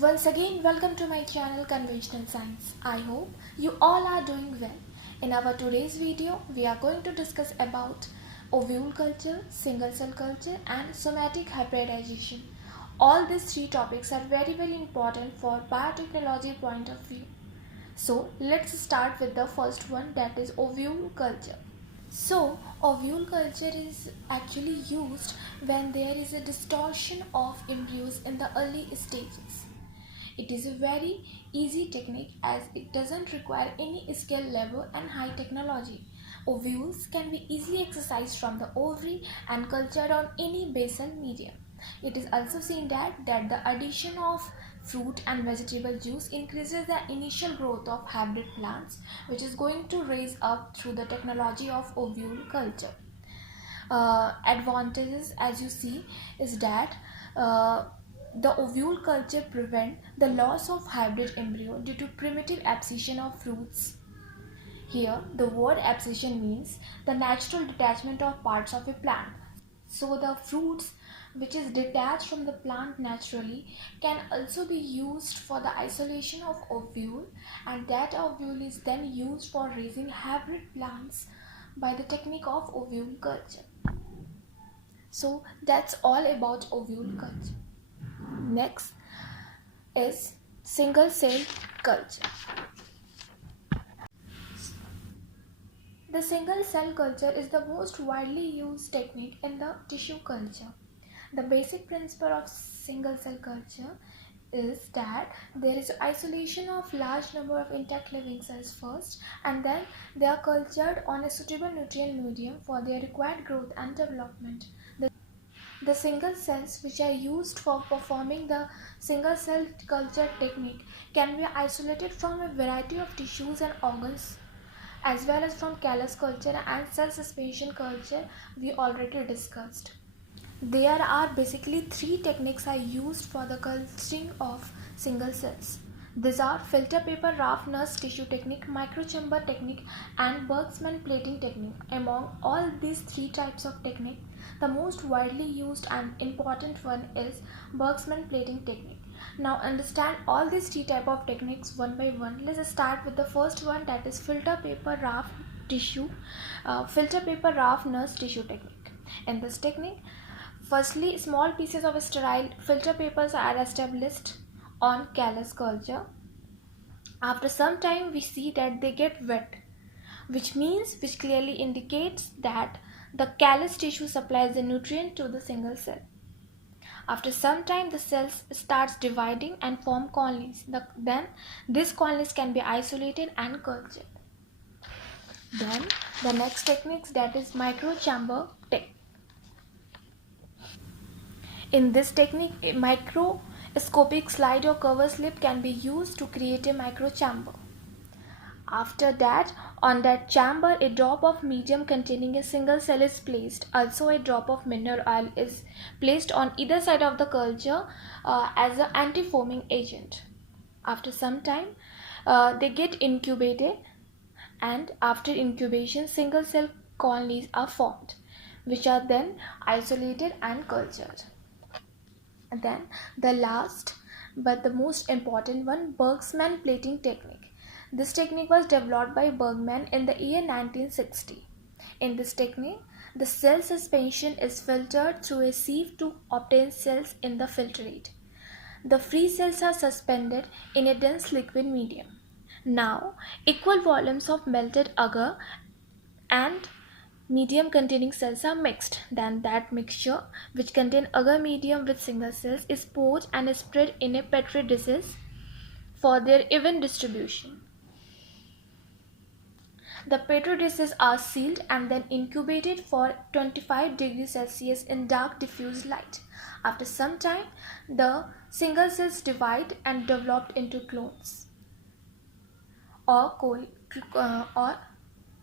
Once again, welcome to my channel Conventional Science. I hope you all are doing well. In our today's video, we are going to discuss about ovule culture, single cell culture and somatic hybridization. All these three topics are very important for biotechnology point of view. So let's start with the first one, that is ovule culture. So, ovule culture is actually used when there is a distortion of embryos in the early stages. It is a very easy technique as it doesn't require any skill level and high technology. Ovules can be easily excised from the ovary and cultured on any basal medium. It is also seen that the addition of fruit and vegetable juice increases the initial growth of hybrid plants, which is going to raise up through the technology of ovule culture. Advantages, as you see, is that the ovule culture prevent the loss of hybrid embryo due to primitive abscission of fruits. Here, the word abscission means the natural detachment of parts of a plant. So the fruits which is detached from the plant naturally can also be used for the isolation of ovule, and that ovule is then used for raising hybrid plants by the technique of ovule culture. So that's all about ovule culture. Next is single cell culture. The single cell culture is the most widely used technique in the tissue culture. The basic principle of single cell culture is that there is isolation of large number of intact living cells first, and then they are cultured on a suitable nutrient medium for their required growth and development. The single cells which are used for performing the single cell culture technique can be isolated from a variety of tissues and organs, as well as from callus culture and cell suspension culture we already discussed. There are basically three techniques are used for the culturing of single cells. These are filter paper raft nurse tissue technique, microchamber technique and Bergman plating technique. Among all these three types of technique, the most widely used and important one is Bergman plating technique. Now understand all these three type of techniques one by one. Let's start with the first one, that is filter paper raft nurse tissue technique. In this technique, firstly, small pieces of sterile filter papers are established on callus culture. After some time, we see that they get wet, which clearly indicates that the callus tissue supplies the nutrient to the single cell. After some time, the cells starts dividing and form colonies. Then these colonies can be isolated and cultured. Then the next technique, that is microchamber technique. In this technique, a microscopic slide or cover slip can be used to create a microchamber. After that, on that chamber, a drop of medium containing a single cell is placed. Also, a drop of mineral oil is placed on either side of the culture as an anti-foaming agent. After some time, they get incubated, and after incubation, single cell colonies are formed, which are then isolated and cultured. And then the last but the most important one, Bergman plating technique. This technique was developed by Bergman in the year 1960. In this technique, the cell suspension is filtered through a sieve to obtain cells in the filtrate. The free cells are suspended in a dense liquid medium. Now, equal volumes of melted agar and medium containing cells are mixed. Then that mixture, which contain agar medium with single cells, is poured and is spread in a petri dishes for their even distribution. The petri dishes are sealed and then incubated for 25 degrees Celsius in dark diffuse light. After some time, the single cells divide and develop into clones or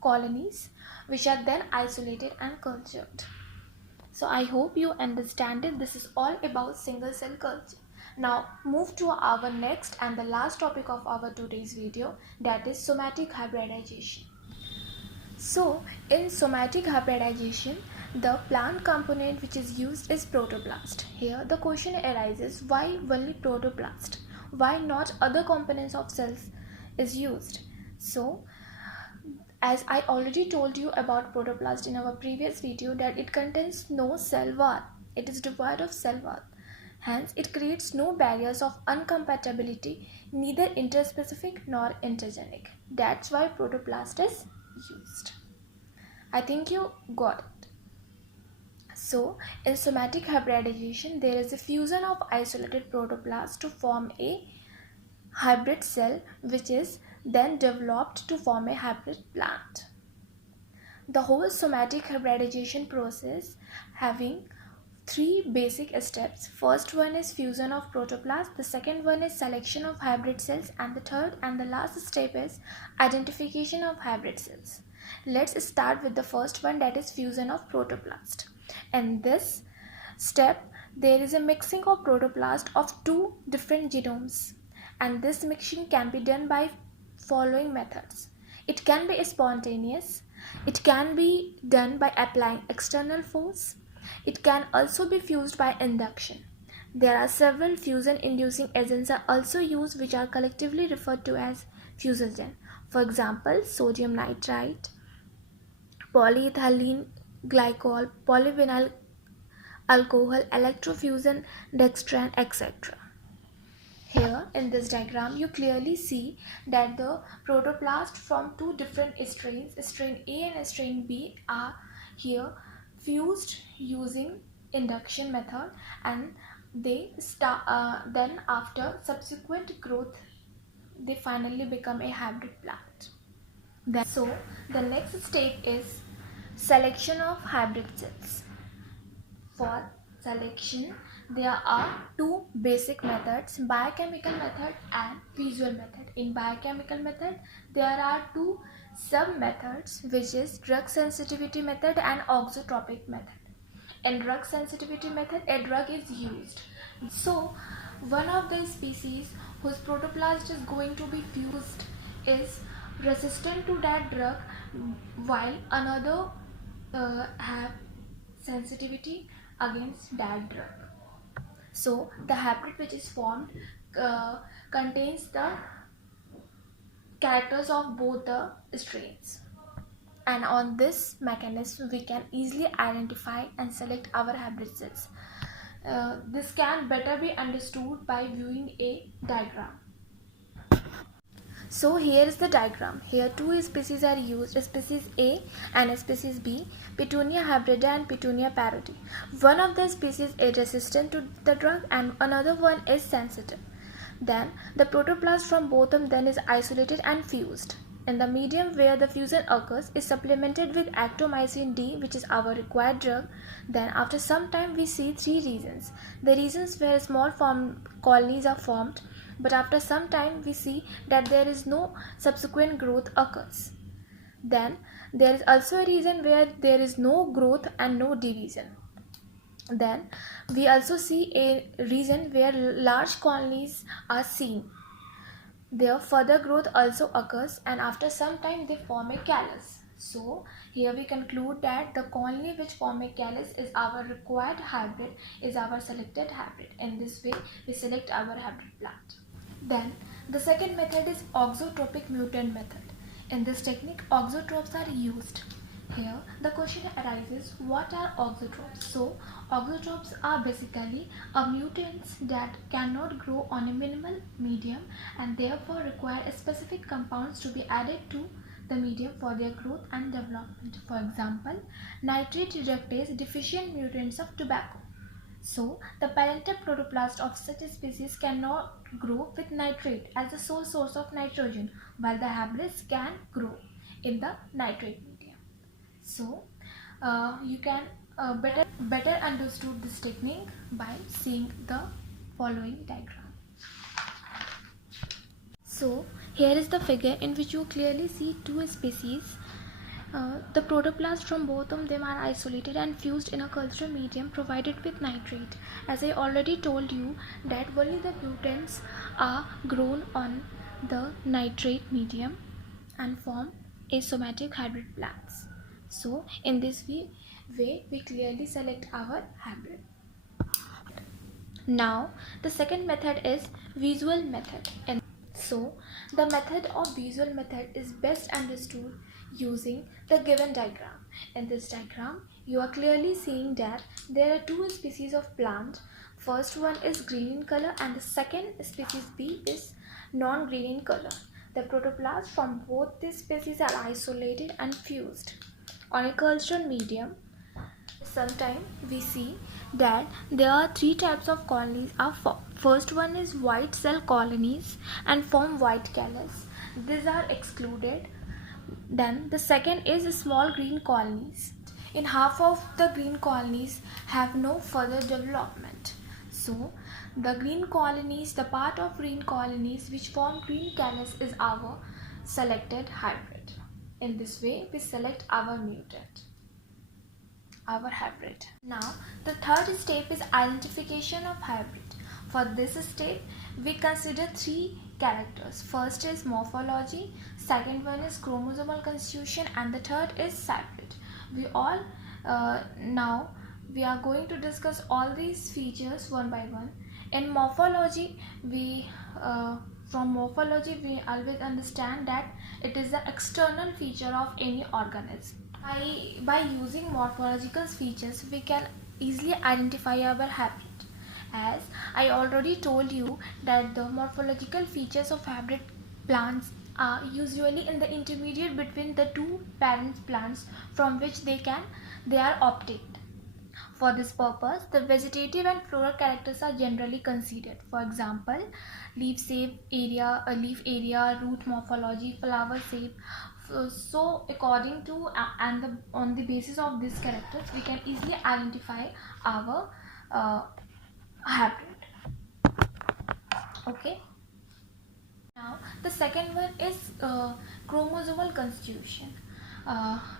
colonies, which are then isolated and cultured. So I hope you understand it. This is all about single cell culture. Now move to our next and the last topic of our today's video, that is somatic hybridization. So in somatic hybridization, the plant component which is used is protoplast. Here the question arises, why only protoplast? why not other components of cells is used? So as I already told you about protoplast in our previous video, that it contains no cell wall. It is devoid of cell wall. Hence, it creates no barriers of uncompatibility, neither interspecific nor intergenic. That's why protoplast is used. I think you got it. So, in somatic hybridization, there is a fusion of isolated protoplast to form a hybrid cell, which is then developed to form a hybrid plant. The whole somatic hybridization process having three basic steps. First one is fusion of protoplast, the second one is selection of hybrid cells, and the third and the last step is identification of hybrid cells. Let's start with the first one, that is fusion of protoplast. In this step, there is a mixing of protoplast of two different genomes, and this mixing can be done by following methods. It can be spontaneous, it can be done by applying external force, it can also be fused by induction. There are several fusion inducing agents are also used, which are collectively referred to as fusogen. For example, sodium nitrite, polyethylene glycol, polyvinyl alcohol, electrofusion, dextran, etc. Here in this diagram, you clearly see that the protoplast from two different strains, strain A and strain B, are here fused using induction method, and they then after subsequent growth, they finally become a hybrid plant. So the next step is selection of hybrid cells. For selection, there are two basic methods, biochemical method and visual method. In biochemical method, there are two sub methods, which is drug sensitivity method and auxotropic method. In drug sensitivity method, a drug is used. So one of the species whose protoplast is going to be fused is resistant to that drug, while another have sensitivity against that drug. So the hybrid which is formed contains the characters of both the strains, and on this mechanism we can easily identify and select our hybrid cells. This can better be understood by viewing a diagram. So here is the diagram. Here two species are used, species A and species B, Petunia hybrida and Petunia parodi. One of the species is resistant to the drug and another one is sensitive. Then the protoplast from both of them is isolated and fused. In the medium where the fusion occurs is supplemented with actomycin D, which is our required drug. Then after some time we see three regions. The regions where small colonies are formed, but after some time we see that there is no subsequent growth occurs. Then there is also a region where there is no growth and no division. Then we also see a region where large colonies are seen. Their further growth also occurs, and after some time they form a callus. So here we conclude that the colony which form a callus is our required hybrid, is our selected hybrid. In this way we select our hybrid plant. Then the second method is auxotropic mutant method. In this technique, auxotropes are used. Here the question arises, what are auxotropes? So auxotropes are basically mutants that cannot grow on a minimal medium and therefore require specific compounds to be added to the medium for their growth and development. For example, nitrate reductase deficient mutants of tobacco. So the parental protoplast of such a species cannot grow with nitrate as the sole source of nitrogen, while the hybrids can grow in the nitrate medium. So you can better understood this technique by seeing the following diagram. So here is the figure in which you clearly see two species. The protoplast from both of them are isolated and fused in a cultural medium provided with nitrate. As I already told you that only the mutants are grown on the nitrate medium and form asomatic hybrid plants. So in this way we clearly select our hybrid. Now, the second method is visual method. And so, the method of visual method is best understood using the given diagram. In this diagram, you are clearly seeing that there are two species of plant. First one is green in color and the second species B is non-green in color. The protoplasts from both these species are isolated and fused. On a cultural medium, sometimes we see that there are three types of colonies are formed. First one is white cell colonies and form white callus. These are excluded. Then the second is small green colonies. In half of the green colonies have no further development. So the green colonies, the part of green colonies which form green callus is our selected hybrid. In this way we select our mutant, our hybrid. Now the third step is identification of hybrid. For this step we consider three characters. First is morphology, second one is chromosomal constitution, and the third is hybrid. Now we are going to discuss all these features one by one. In morphology, from morphology we always understand that it is the external feature of any organism. By using morphological features, we can easily identify our hybrid. As I already told you that the morphological features of hybrid plants are usually in the intermediate between the two parent plants from which they are obtained. For this purpose, the vegetative and floral characters are generally considered. For example, leaf area, root morphology, flower shape. So according to on the basis of these characters, we can easily identify our hybrid. Okay. Now the second one is chromosomal constitution.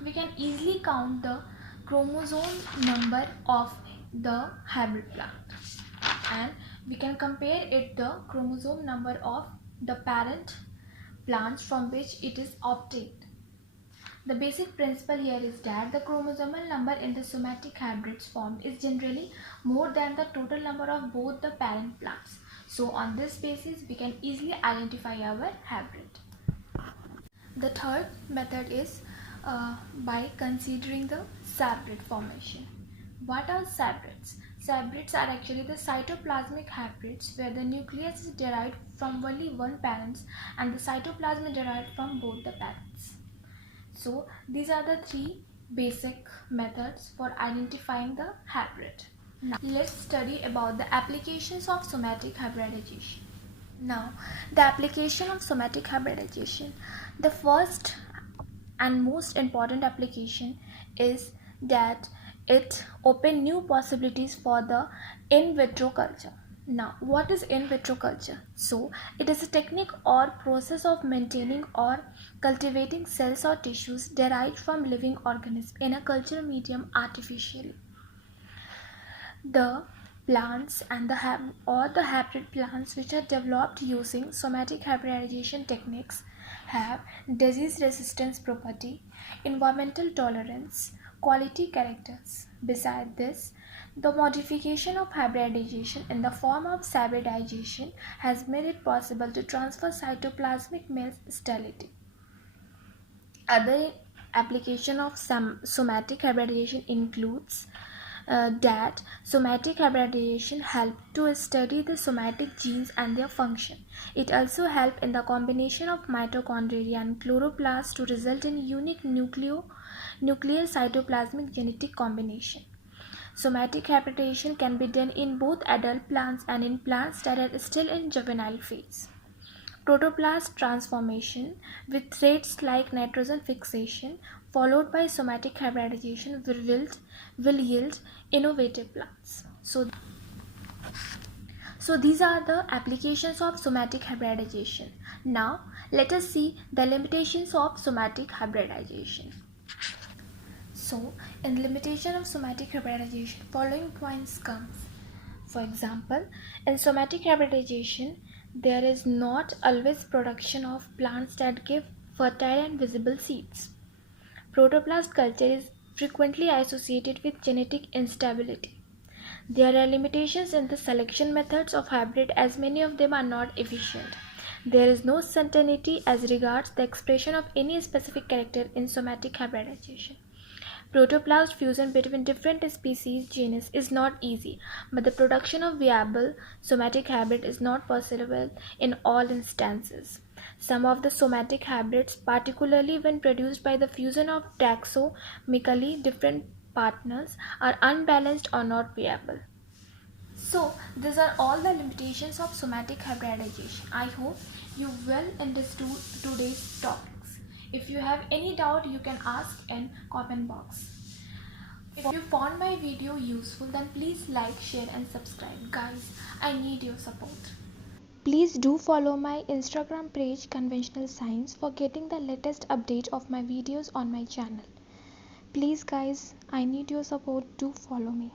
We can easily count the chromosome number of the hybrid plant, and we can compare it the chromosome number of the parent plants from which it is obtained. The basic principle here is that the chromosomal number in the somatic hybrids formed is generally more than the total number of both the parent plants. So on this basis we can easily identify our hybrid. The third method is by considering the hybrid formation. What are hybrids? Hybrids are actually the cytoplasmic hybrids where the nucleus is derived from only one parent and the cytoplasm is derived from both the parents. So these are the three basic methods for identifying the hybrid. Now let's study about the applications of somatic hybridization. Now the application of somatic hybridization, the first and most important application is that it opens new possibilities for the in vitro culture. Now, what is in vitro culture? So, it is a technique or process of maintaining or cultivating cells or tissues derived from living organisms in a cultural medium artificially. The plants and the hybrid plants which are developed using somatic hybridization techniques have disease resistance property, environmental tolerance, quality characters. Besides this, the modification of hybridization in the form of hybridization has made it possible to transfer cytoplasmic male sterility. Other application of somatic hybridization includes that somatic hybridization helps to study the somatic genes and their function. It also helps in the combination of mitochondria and chloroplasts to result in unique nuclear cytoplasmic genetic combination. Somatic hybridization can be done in both adult plants and in plants that are still in juvenile phase. Protoplast transformation with traits like nitrogen fixation followed by somatic hybridization will yield innovative plants. So these are the applications of somatic hybridization. Now let us see the limitations of somatic hybridization. So in limitation of somatic hybridization, following points comes. For example, in somatic hybridization, there is not always production of plants that give fertile and visible seeds. Protoplast culture is frequently associated with genetic instability. There are limitations in the selection methods of hybrid as many of them are not efficient. There is no certainty as regards the expression of any specific character in somatic hybridization. Protoplast fusion between different species genus is not easy, but the production of viable somatic hybrid is not possible in all instances. Some of the somatic hybrids, particularly when produced by the fusion of taxonomically different partners, are unbalanced or not viable. So, these are all the limitations of somatic hybridization. I hope you well understood today's topics. If you have any doubt, you can ask in comment box. If you found my video useful, then please like, share and subscribe. Guys, I need your support. Please do follow my Instagram page Conventional Science for getting the latest update of my videos on my channel. Please guys, I need your support. Do follow me.